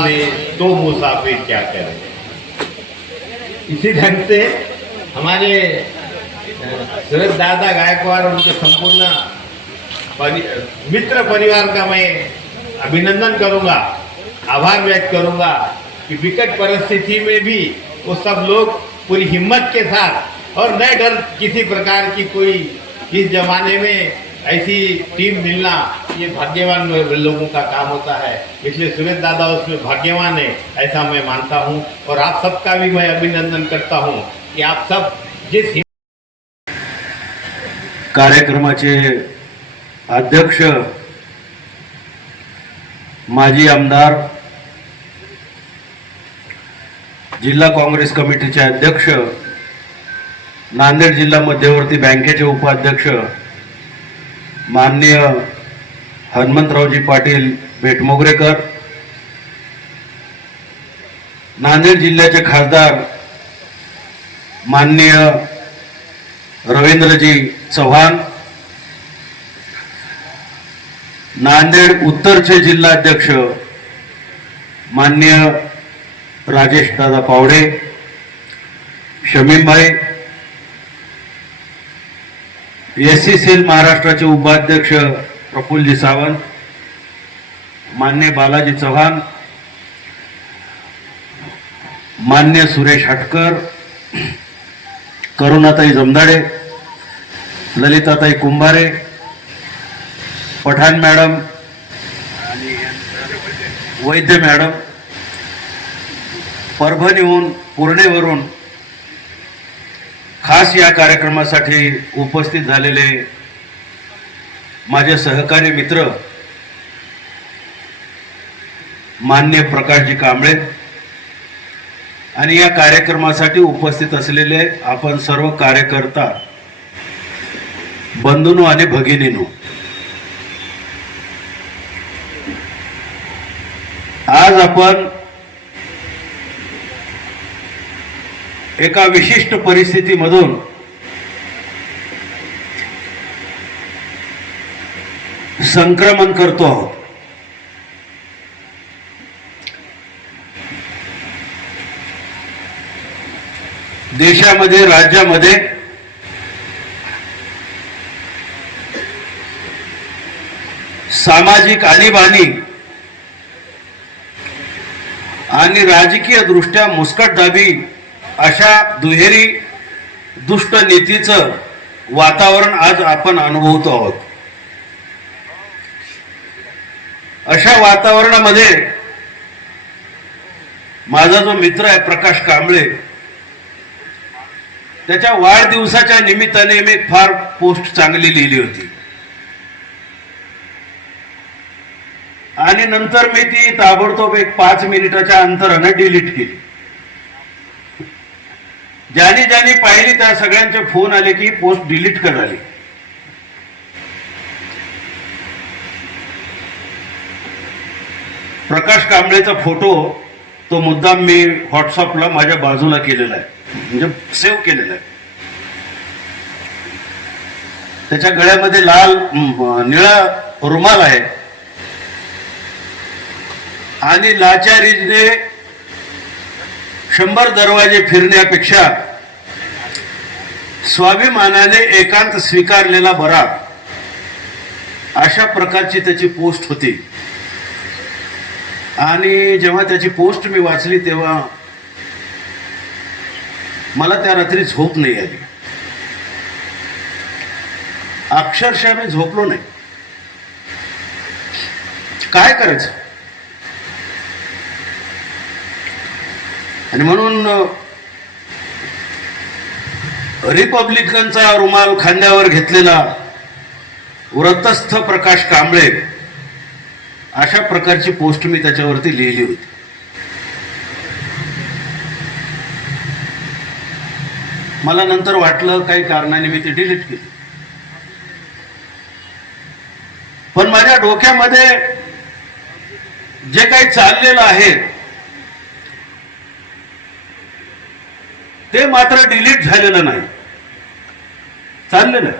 में तो मुसाफिर क्या करे? इसी ढंग से हमारे सूरज दादा गायकवाड़ उनके संपूर्ण परि, मित्र परिवार का मैं अभिनंदन करूँगा आभार व्यक्त करूँगा कि विकट परिस्थिति में भी वो सब लोग पूरी हिम्मत के साथ और न डर किसी प्रकार की कोई इस जमाने में ऐसी टीम मिलना ये भाग्यवान लोगों का काम होता है। इसलिए सुरेश दादा उसमें भाग्यवान है ऐसा मैं मानता हूँ। और आप सबका भी मैं अभिनंदन करता हूँ कि आप सब जिस कार्यक्रमाचे अध्यक्ष माजी आमदार जिल्हा काँग्रेस कमिटीचे अध्यक्ष नांदेड जिल्हा मध्यवर्ती बँकेचे उपाध्यक्ष माननीय हनुमंतरावजी पाटील बेटमोगरेकर नांदेड जिल्ह्याचे खासदार माननीय रवींद्रजी चव्हाण नांदेड उत्तरचे जिल्हाध्यक्ष माननीय Rajesh Dada Pawade Shamimbhai S C cell महाराष्ट्राचे उपाध्यक्ष प्रफुल्लजी सावंत मान्य बालाजी चव्हाण मान्य सुरेश हटकर करुणाताई जमदाडे ललिताताई कुंभारे पठाण मॅडम वैद्य मॅडम. परभणीहून पुरणेवरून खास या कार्यक्रमासाठी उपस्थित झालेले माझे सहकारी मित्र मान्य प्रकाशजी कांबळे आणि या कार्यक्रमासाठी उपस्थित असलेले आपण सर्व कार्यकर्ता बंधूनो आणि भगिनीनो आज आपण एका विशिष्ट परिस्थितीमधून संक्रमण करतो आहोत. देशामध्ये राज्यामध्ये सामाजिक आणीबाणी आणि राजकीय दृष्ट्या मुस्कटदाबी अशा दुहेरी दुष्ट नीतीचं वातावरण आज आपण अनुभवतो आहोत. अशा वातावरणामध्ये माझा जो मित्र आहे प्रकाश कांबळे त्याच्या वाढदिवसाच्या निमित्ताने मी फार पोस्ट चांगली लिहिली होती. आणि नंतर मी ती ताबडतोब एक पाच मिनिटाच्या अंतराने डिलीट केली. ज्याने ज्याने पाहिली त्या सगळ्यांचे फोन आले की पोस्ट डिलीट कर प्रकाश कांबळेचा फोटो तो मुद्दाम मी व्हॉट्सअपला माझ्या बाजूला केलेला आहे. म्हणजे सेव्ह केलेला आहे. त्याच्या गळ्यामध्ये लाल निळा रुमाल आहे. आणि लाचारीने शंभर दरवाजे फिरण्यापेक्षा स्वाभिमानाने एकांत स्वीकारलेला बरा. अशा प्रकारची त्याची पोस्ट होती. आणि जेव्हा त्याची पोस्ट मी वाचली तेव्हा मला त्या रात्री झोप नाही आली. अक्षरशः मी झोपलो नाही. काय करायचं? आणि म्हणून रिपब्लिकनचा रुमाल खांद्यावर घेतलेला व्रतस्थ प्रकाश कांबळे अशा प्रकारची पोस्ट मी त्याच्यावरती लिहिली होती. मला नंतर वाटलं काही कारणाने मी ते डिलीट केली. पण माझ्या डोक्यामध्ये जे काही चाललेलं आहे ते मात्र डिलीट झालेलं नाही. चाललेलं.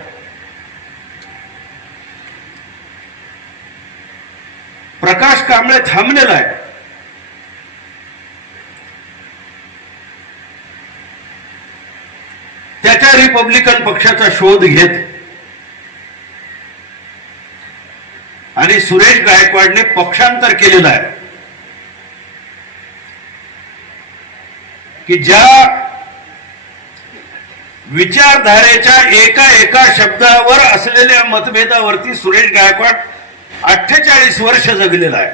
प्रकाश कांबळे थांबलेला आहे. त्याच्या रिपब्लिकन पक्षाचा शोध घेत आणि सुरेश गायकवाडने पक्षांतर केलेलं आहे. की ज्या विचारधारेच्या एका एका शब्दावर असलेल्या मतभेदावरती सुरेश गायकवाड अठ्ठेचाळीस वर्ष जगलेला आहे.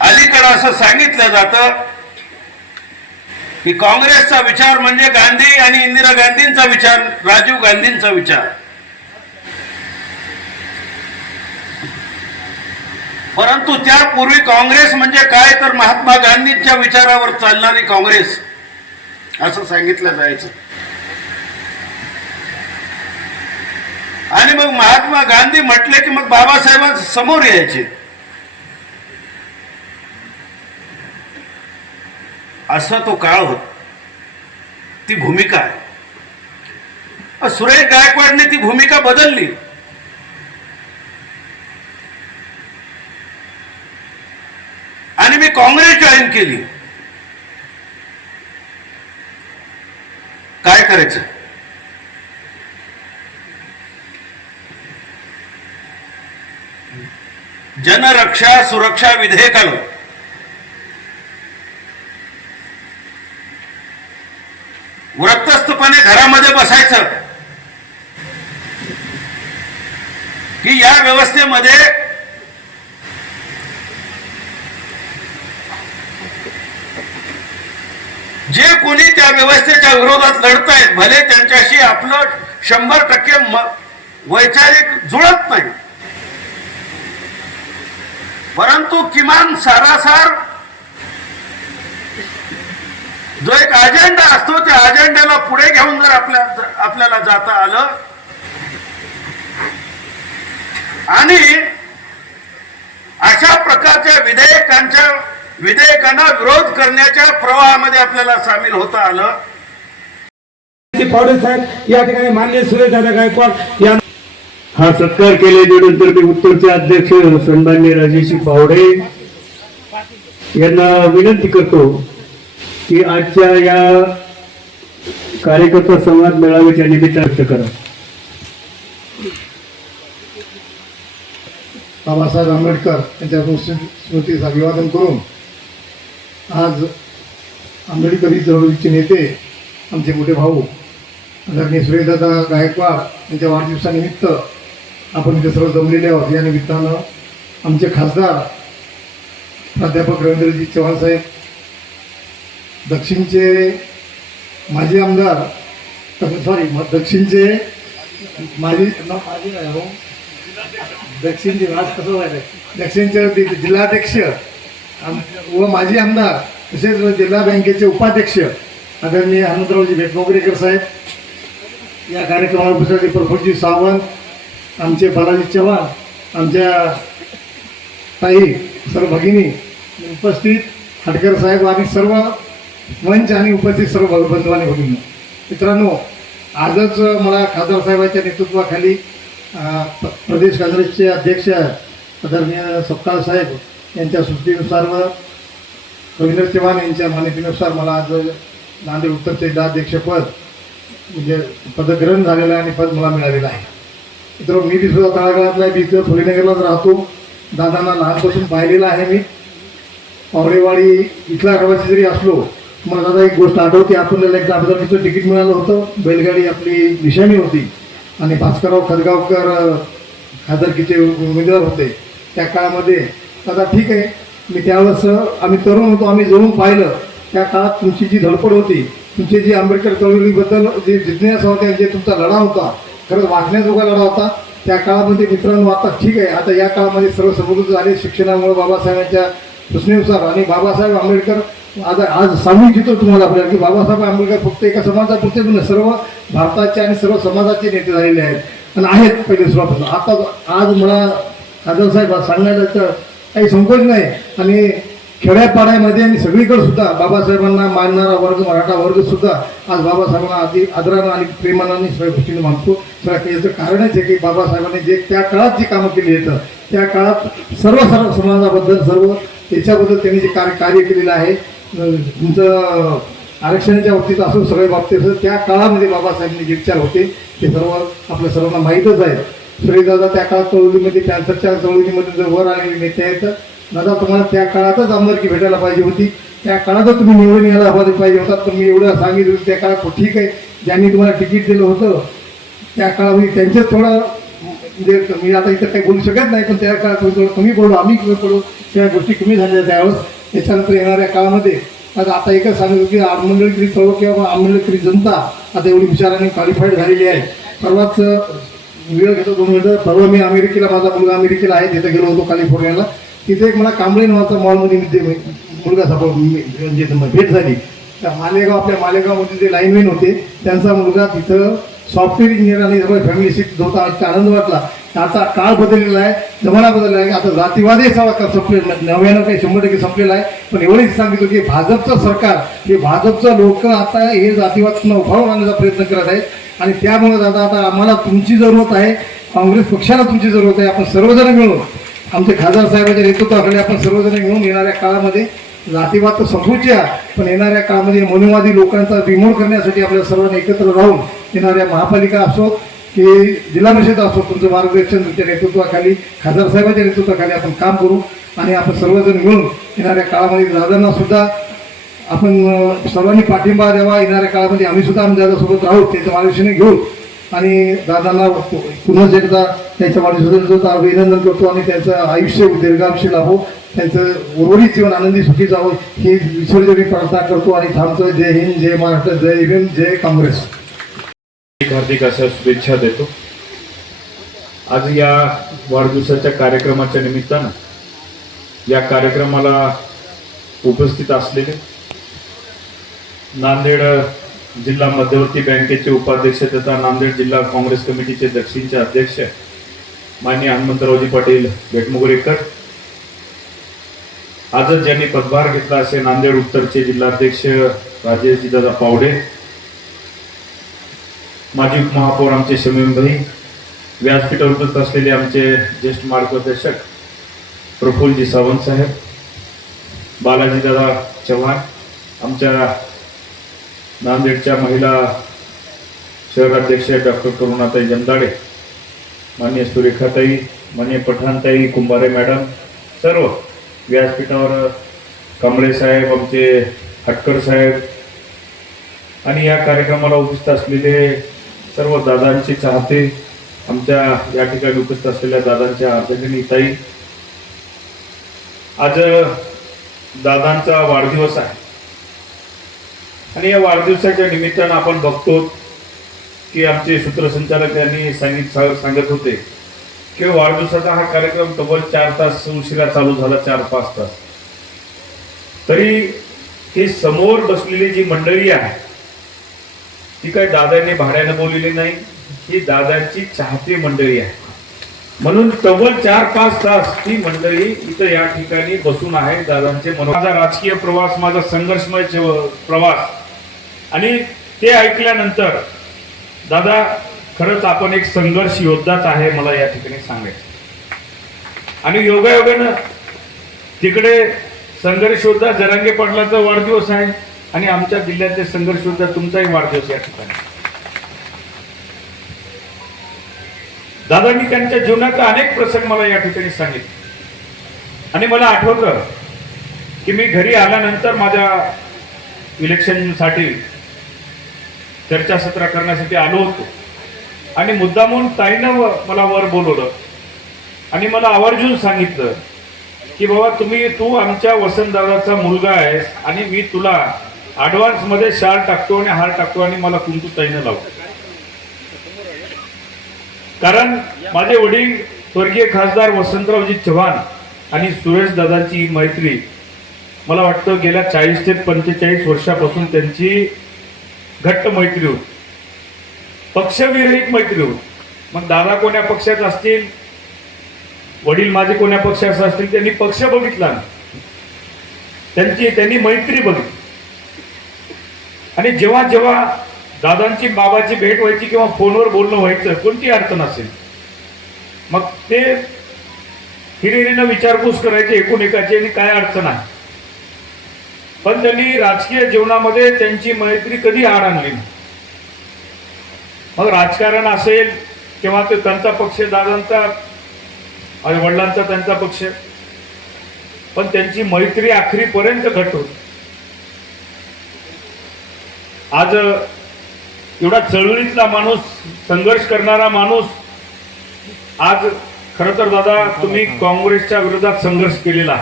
अलीकडं असं सांगितलं जातं की काँग्रेसचा विचार म्हणजे गांधी आणि इंदिरा गांधींचा विचार राजीव गांधींचा विचार. परंतु त्यापूर्वी काँग्रेस म्हणजे काय तर महात्मा गांधींच्या विचारावर चालणारी काँग्रेस असं सांगितलं जायचं. आणि मग महात्मा गांधी म्हटले की मग बाबासाहेबांच्या समोर यायचे. असा तो काळ होत. ती भूमिका आहे. सुरेश गायकवाडने ती भूमिका बदलली. आणि मी काँग्रेस जॉईन केली काय करायचं? जनरक्षा सुरक्षा विधेयक आलं व्रतस्थपणे घरामध्ये बसायचं. की या व्यवस्थेमध्ये जे कोणी त्या व्यवस्थेच्या विरोधात लढतायत भले त्यांच्याशी आपलं शंभर टक्के वैचारिक जुळत नाही. परंतु किमान सारासार जो एक अजेंडा असतो त्या अजेंड्याला पुढे घेऊन जर आपल्या आपल्याला जाता आलं आणि अशा प्रकारच्या विधेयकांच्या विधेयकांना विरोध करण्याच्या प्रवाहामध्ये आपल्याला सामील होता आलं. पावडे साहेब या ठिकाणी मान्य गायकवाड या हा सत्कार केल्यानंतर मी उत्तरचे अध्यक्ष सन्मान्य राजेशी पावडे यांना विनंती करतो की आजच्या या कार्यकर्ता संवाद मेळाव्याच्या निमित्तार्थ करा. बाबासाहेब आंबेडकर यांच्या स्मृ- स्मृतीस अभिवादन करून आज आंबेडकरी चळवळीचे नेते आमचे मोठे भाऊ आदरणीय सुरेशदादा गायकवाड यांच्या वाढदिवसानिमित्त आपण इथे सर्व जमलेले आहोत. या निमित्तानं आमचे खासदार प्राध्यापक रवींद्रजी चव्हाण साहेब दक्षिणचे माजी आमदार सॉरी दक्षिणचे माजी माजी नाही हो दक्षिणचे राज कसं व्हायला दक्षिणचे जिल्हाध्यक्ष व माजी आमदार तसेच जिल्हा बँकेचे उपाध्यक्ष आदरणीय हनुमंतरावजी भेटमोगरेकर साहेब या कार्यक्रमाला उपस्थित प्रफुल्लजी सावंत आमचे बालाजी चव्हाण आमच्या ताई सर्व भगिनी उपस्थित हटकर साहेब आणि सर्व मंच आणि उपस्थित सर्व भाऊ- बंधू आणि भगिनी मित्रांनो आजच मला खासदार साहेबांच्या नेतृत्वाखाली प्रदेश काँग्रेसचे अध्यक्ष आदरणीय सपकाळ साहेब यांच्या सुट्टीनुसार व रवींद्र चव्हाण यांच्या मान्यतेनुसार मला आज नांदेड उत्तरचे जिल्हाध्यक्षपद म्हणजे पदग्रहण झालेलं आहे आणि पद मला मिळालेलं आहे. मित्र मी बी सुद्धा तळागाळातला आहे मी इथं फुलेनगरलाच राहतो. दादांना लहानपासून पाहिलेलं आहे मी. पावडेवाडी इथला रवासी जरी असलो मला दादा एक गोष्ट आठवते आपल्याला एकदा अबदाबीचं तिकीट मिळालं होतं. बैलगाडी आपली निशाणी होती आणि भास्करराव खदगावकर अ, खासदारकीचे उमेदवार होते. त्या काळामध्ये आता ठीक आहे. मी त्यावेळेस आम्ही तरुण होतो आम्ही जवळून पाहिलं. त्या काळात तुमची जी धडपड होती तुमची जी आंबेडकर चळवळीबद्दल जे जिज्ञासा होत्या जे तुमचा लढा होता खरंच वाचण्याजोगा लढा होता त्या काळामध्ये मित्रांनो आता ठीक आहे. आता या काळामध्ये सर्व समृद्ध झाले. शिक्षणामुळे बाबासाहेबांच्या सूचनेनुसार आणि बाबासाहेब आंबेडकर आता आज सांगू इच्छितो तुम्हाला आपल्याला की बाबासाहेब आंबेडकर फक्त एका समाजापुरते नाही सर्व भारताचे आणि सर्व समाजाचे नेते झालेले आहेत. आणि आहेत पहिले सुरुवात आता आज मला खासदार साहेब आज सांगायला तर काही संकोच नाही. आणि खेड्यापाड्यामध्ये आणि सगळीकडे सुद्धा बाबासाहेबांना मानणारा वर्ग मराठा वर्ग सुद्धा आज बाबासाहेबांना आधी आदरानं आणि प्रेमानं आणि सगळ्या गोष्टीने मानतो. सगळ्या याचं कारणच आहे की बाबासाहेबांनी जे त्या काळात जी कामं केली आहेत त्या काळात सर्व सर्व समाजाबद्दल सर्व त्याच्याबद्दल त्यांनी जे कार्य कार्य केलेलं आहे तुमचं आरक्षणाच्या बाबतीत असो सगळ्या बाबतीत असो त्या काळामध्ये बाबासाहेबांनी जे विचार होते ते सर्व आपल्या सर्वांना माहीतच आहे. सुरेशदादा त्या काळात चळवळीमध्ये कॅन्सरच्या चळवळीमध्ये जर वर आलेले नेते आहेत दादा तुम्हाला त्या काळातच आमदारकी भेटायला पाहिजे होती. त्या काळातच तुम्ही निवडून यायला पाहिजे होता. तर मी एवढं सांगितलं त्या काळात हो, ठीक आहे. ज्यांनी तुम्हाला तिकीट दिलं होतं त्या काळामध्ये त्यांच्याच थोडा म्हणजे मी आता इथं काही बोलू शकत नाही पण त्या काळात थोडं कमी पडलो आम्ही कमी पडलो त्या गोष्टी कमी झाल्या त्यावेळेस त्याच्यानंतर येणाऱ्या काळामध्ये आता आता एकच सांगितलं की आंबेडकरी चळवळ किंवा आंबेडकरी जनता आता एवढी विचाराने क्वालिफाईड झालेली आहे. सर्वात वेळ घेतो दोन मिनिटं. परवा मी अमेरिकेला माझा मुलगा अमेरिकेला आहे तिथे गेलो होतो कॅलिफोर्नियाला. तिथे एक मला कांबळे नावाचा मॉलमध्ये मुलगा सापड म्हणजे भेट झाली. त्या मालेगाव आपल्या मालेगावमध्ये जे लाईनमॅन होते त्यांचा मुलगा तिथं सॉफ्टवेअर इंजिनियर आणि सगळं फॅमिली सीट होता इतका आनंद वाटला. आता काळ बदललेला आहे जमाना बदललेला आहे. आता जातीवादही सवा का संपलेला नव्यानं काही शंभर टक्के संपलेला आहे. पण एवढीच सांगितलं की भाजपचं सरकार हे भाजपचं लोक आता हे जातीवाद पुन्हा उभारून आणण्याचा प्रयत्न करत आहेत. आणि त्यामुळे आता आता आम्हाला तुमची जरूरत आहे. काँग्रेस पक्षाला तुमची जरूरत आहे. आपण सर्वजण मिळून आमचे खासदार साहेबांच्या नेतृत्वाकडे आपण सर्वजण मिळून येणाऱ्या काळामध्ये जातीवाद तर संपूच्या पण येणाऱ्या काळामध्ये मनुवादी लोकांचा विमोड करण्यासाठी आपल्या सर्वांनी एकत्र राहून येणाऱ्या महापालिका असो की जिल्हा परिषद असो तुमचं मार्गदर्शन तुमच्या नेतृत्वाखाली खासदार साहेबांच्या नेतृत्वाखाली आपण काम करू आणि आपण सर्वजण मिळून येणाऱ्या काळामध्ये दादांना सुद्धा आपण सर्वांनी पाठिंबा द्यावा. येणाऱ्या काळामध्ये आम्ही सुद्धा आम्ही दादासोबत राहू त्याचं मार्गदर्शन घेऊ. आणि दादांना पु- पुन्हा एकदा त्यांच्या वाढदिवसाचं अभिनंदन करतो आणि त्यांचं आयुष्य दीर्घायुष्य लाभो. त्यांचं उर्वरित जीवन आनंदी सुखी जावं ही विसर्जनी प्रार्थना करतो आणि थांबतो. जय हिंद जय महाराष्ट्र जय भीम जय काँग्रेस. हार्दिक अशा शुभेच्छा देतो. आज या वाढदिवसाच्या कार्यक्रमाच्या निमित्तानं या कार्यक्रमाला उपस्थित असलेले नांदेड जिल्हा मध्यवर्ती बँकेचे उपाध्यक्ष तथा नांदेड जिल्हा काँग्रेस कमिटीचे दक्षिणचे अध्यक्ष माननीय हनुमंतरावजी पाटील भेटमुगरेकर आजच ज्यांनी पदभार घेतला असे नांदेड उत्तरचे जिल्हाध्यक्ष राजेशजी दादा पावडे माजी उपमहापौर आमचे शमीमभाई व्यासपीठावर उपस्थित असलेले आमचे ज्येष्ठ मार्गदर्शक प्रफुल्लजी सावंत साहेब बालाजी दादा चव्हाण आमच्या नांदेडच्या महिला शहराध्यक्ष डॉक्टर करुणाताई जमदाडे मान्य सुरेखाताई मान्य पठाणताई कुंभारे मॅडम सर्व व्यासपीठावर कांबळे साहेब आमचे हटकर साहेब आणि या कार्यक्रमाला उपस्थित असलेले सर्व दादांचे चाहते आमच्या या ठिकाणी उपस्थित असलेल्या दादांच्या अर्धगिनी ताई. आज दादांचा वाढदिवस आहे. आणि या वाढदिवसाच्या निमित्तानं आपण बघतो की आमचे सूत्रसंचालक यांनी सांगित सांगत होते की वाढदिवसाचा हा कार्यक्रम तब्बल चार तास उशिरा चालू झाला चार पाच तास. तरी ही समोर बसलेली जी मंडळी आहे ती काय दादांनी भाड्यानं बोललेली नाही ही दादाची चाहती मंडळी आहे. म्हणून तब्बल चार पाच तास ही मंडळी इथं या ठिकाणी बसून आहे दादांचे माझा राजकीय प्रवास माझा संघर्षमय प्रवास आणि ते ऐकल्यानंतर दादा खरंच आपण एक संघर्ष योद्धाच आहे मला या ठिकाणी सांगायचं. आणि योगायोगानं तिकडे संघर्ष योद्धा जरांगे पाटलाचा वाढदिवस आहे आणि आमच्या जिल्ह्यातले संघर्ष योद्धा तुमचाही वाढदिवस या ठिकाणी. दादांनी त्यांच्या जीवनाचा अनेक प्रसंग मला या ठिकाणी सांगितले. आणि मला आठवतं की मी घरी आल्यानंतर माझ्या इलेक्शनसाठी चर्चासत्र करण्यासाठी आलो होतो. आणि मुद्दामून ताईनं व- मला वर बोलवलं. आणि मला आवर्जून सांगितलं की बाबा तुम्ही तू आमच्या वसंतदादाचा मुलगा आहेस आणि मी तुला ॲडव्हान्समध्ये शाल टाकतो आणि हार टाकतो आणि मला कुंकू ताईनं लावतो. कारण माझे वडील स्वर्गीय खासदार वसंतरावजी चव्हाण आणि सुरेश दादांची मैत्री मला वाटतं गेल्या चाळीस ते पंचेचाळीस वर्षापासून त्यांची घट्ट मैत्री होती. पक्षविरहित मैत्री होती. मग दादा कोण्या पक्षात असतील? वडील माझे कोण्या पक्षाचे असतील? त्यांनी पक्ष बघितला. त्यांची त्यांनी मैत्री बघितली. आणि जेव्हा जेव्हा दादांची बाबाची भेट व्हायची किंवा फोनवर बोलणं व्हायचं कोणती अडचण असेल? मग ते हिरिरीनं विचारपूस करायची एकूण एकाची आणि काय अडचण आहे? पण त्यांनी राजकीय जीवनामध्ये त्यांची मैत्री कधी आड आणली नाही. मग राजकारण असेल किंवा ते त्यांचा पक्ष दादांचा आणि वडिलांचा त्यांचा पक्ष. पण त्यांची मैत्री आखरीपर्यंत घट होती. आज एवढा चळवळीतला माणूस संघर्ष करणारा माणूस आज खर तर दादा तुम्ही काँग्रेसच्या विरोधात संघर्ष केलेला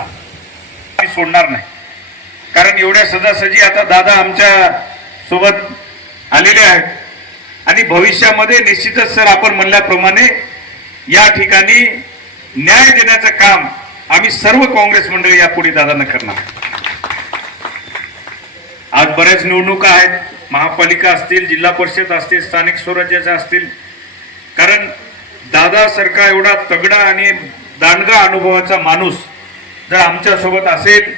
सोडणार नाही. कारण एवढ्या सजासजी आता दादा आमच्यासोबत आलेले आहेत. आणि भविष्यामध्ये निश्चितच सर आपण म्हणल्याप्रमाणे या ठिकाणी न्याय देण्याचं काम आम्ही सर्व काँग्रेस मंडळी यापुढे दादांना करणार. आज बऱ्याच निवडणुका आहेत. महापालिका असतील जिल्हा परिषद असतील स्थानिक स्वराज्याच्या असतील. कारण दादासारखा एवढा तगडा आणि दांडगा अनुभवाचा माणूस जर आमच्यासोबत असेल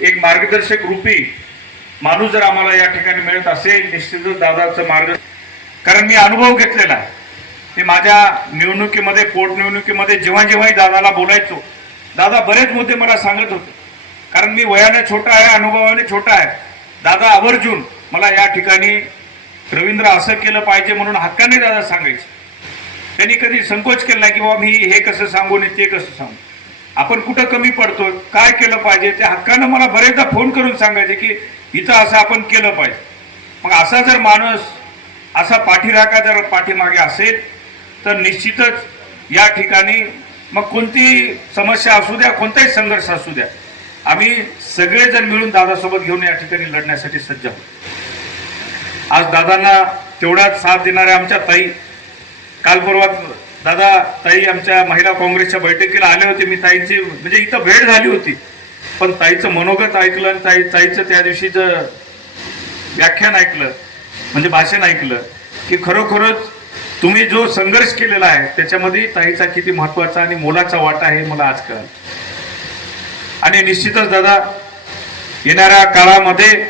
एक मार्गदर्शक रूपी माणूस जर आम्हाला या ठिकाणी मिळत असेल निश्चितच दादाचं मार्ग कारण मी अनुभव घेतलेला आहे. ते माझ्या निवडणुकीमध्ये पोटनिवडणुकीमध्ये जेव्हा जेव्हाही दादाला बोलायचो दादा बरेच मुद्दे मला सांगत होते. कारण मी वयाने छोटा आहे अनुभवाने छोटा आहे. दादा आवर्जून मला या ठिकाणी रवींद्र असं केलं पाहिजे म्हणून हक्काने दादा सांगायचे. त्यांनी कधी संकोच केला नाही की बाबा मी हे कसं सांगू आणि ते कसं सांगू. आपण कुठं कमी पडतो काय केलं पाहिजे? ते हक्कानं मला बरेचदा फोन करून सांगायचे की इथं असं आपण केलं पाहिजे. मग असा जर माणूस असा पाठीराखा जर पाठीमागे असेल तर निश्चितच या ठिकाणी मग कोणती समस्या असू द्या कोणताही संघर्ष असू द्या. आम्ही सगळेजण मिळून दादासोबत घेऊन या ठिकाणी लढण्यासाठी सज्ज आहोत. आज दादांना तेवढाच साथ देणाऱ्या आमच्या ताई काल परवा दादा ताई आमच्या महिला काँग्रेसच्या बैठकीला आले होते. मी ताईंची म्हणजे इथं भेट झाली होती. पण ताईचं मनोगत ऐकलं आणि ताई ताईचं त्या दिवशीचं व्याख्यान ऐकलं म्हणजे भाषण ऐकलं की खरोखरच तुम्ही जो संघर्ष केलेला आहे त्याच्यामध्ये ताईचा किती महत्त्वाचा आणि मोलाचा वाटा आहे मला आज कळलं. आणि निश्चितच दादा येणाऱ्या काळामध्ये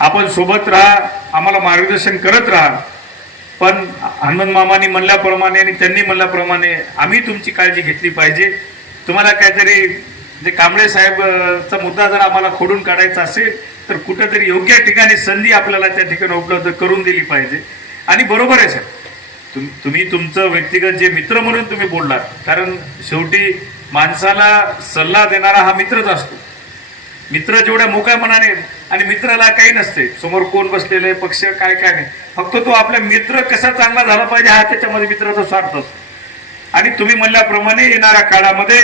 आपण सोबत राहा आम्हाला मार्गदर्शन करत राहा. पण हनुमंत मामाने म्हणल्याप्रमाणे आणि त्यांनी म्हणल्याप्रमाणे आम्ही तुमची काळजी घेतली पाहिजे. तुम्हाला काहीतरी जे कांबळे साहेबचा मुद्दा जर आम्हाला खोडून काढायचा असेल तर कुठंतरी योग्य ठिकाणी संधी आपल्याला त्या ठिकाणी उपलब्ध करून दिली पाहिजे. आणि बरोबर आहे सर तुम तुम्ही तुमचं व्यक्तिगत जे मित्र म्हणून तुम्ही बोललात कारण शेवटी माणसाला सल्ला देणारा हा मित्रच असतो. मित्र जेवढ्या मोकळ्या मनाने आणि मित्राला काही नसते. समोर कोण बसलेले पक्ष काय काय नाही. फक्त तो आपला मित्र कसा चांगला झाला पाहिजे हा त्याच्यामध्ये मित्राचा स्वार्थ असतो. आणि तुम्ही म्हणल्याप्रमाणे येणाऱ्या काळामध्ये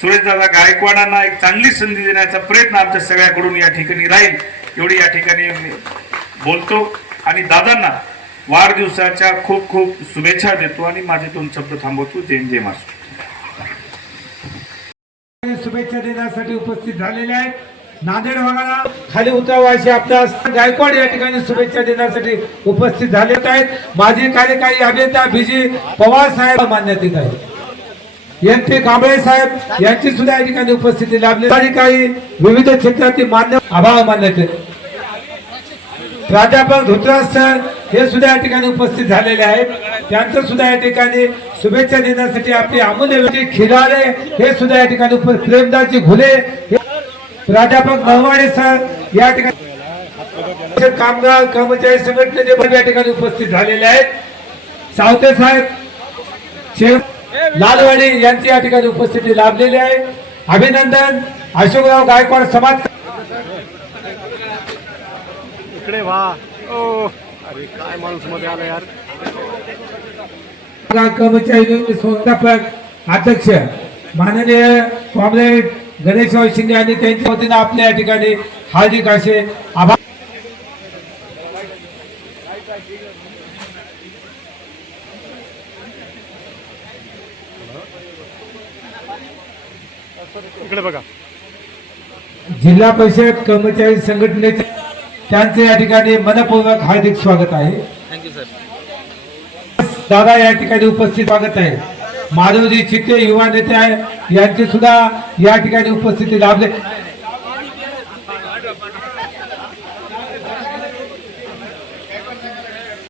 सुरेशदादा गायकवाडांना एक चांगली संधी देण्याचा प्रयत्न आमच्या सगळ्याकडून या ठिकाणी राहील एवढी या ठिकाणी बोलतो. आणि दादांना वाढदिवसाच्या खूप खूप शुभेच्छा देतो आणि माझे दोन शब्द थांबवतो. जैन जय महाराष्ट्र. शुभेच्छा देण्यासाठी उपस्थित झालेले आहेत. नांदेड भागाला खाली उतरावा अशी आपल्यास गायकवाड या ठिकाणी शुभेच्छा देण्यासाठी उपस्थित झाले आहेत माझे कार्यकारी अभिनेता बीजी पवार साहेब मान्यतेत आहेत. एम पी कांबळे साहेब यांची सुद्धा या ठिकाणी उपस्थिती लाभली. अधिकारी विविध क्षेत्रातील मान्य अभाव मान्यते. प्राध्यापक धुतराज सर हे सुद्धा या ठिकाणी उपस्थित झालेले आहेत. त्यांचं सुद्धा या ठिकाणी शुभेच्छा देण्यासाठी आपले अमूल्य व्यक्ती खिलारे हे सुद्धा या ठिकाणी उपस्थित प्रेमदासजी घुले हे प्राध्यापक नरवाडे सर. या ठिकाणी कामगार कर्मचारी संघटनेचे पण या ठिकाणी उपस्थित झालेले आहेत. सावते साहेब शेख लालवाडी यांची या ठिकाणी उपस्थिती लाभलेली आहे. अभिनंदन अशोकराव गायकवाड समाज कर्मचारी संस्थापक अध्यक्ष माननीय कॉम्रेड गणेशराव शिंदे यांनी त्यांच्या वतीनं आपल्या या ठिकाणी हार्दिक असे आभार. जिल्हा परिषद कर्मचारी संघटनेचे त्यांचे या ठिकाणी मनपूर्वक हार्दिक स्वागत आहे. दादा या ठिकाणी उपस्थित स्वागत आहे. माधवजी चित्ते युवा नेते आहे यांचे सुद्धा या ठिकाणी उपस्थिती लाभले.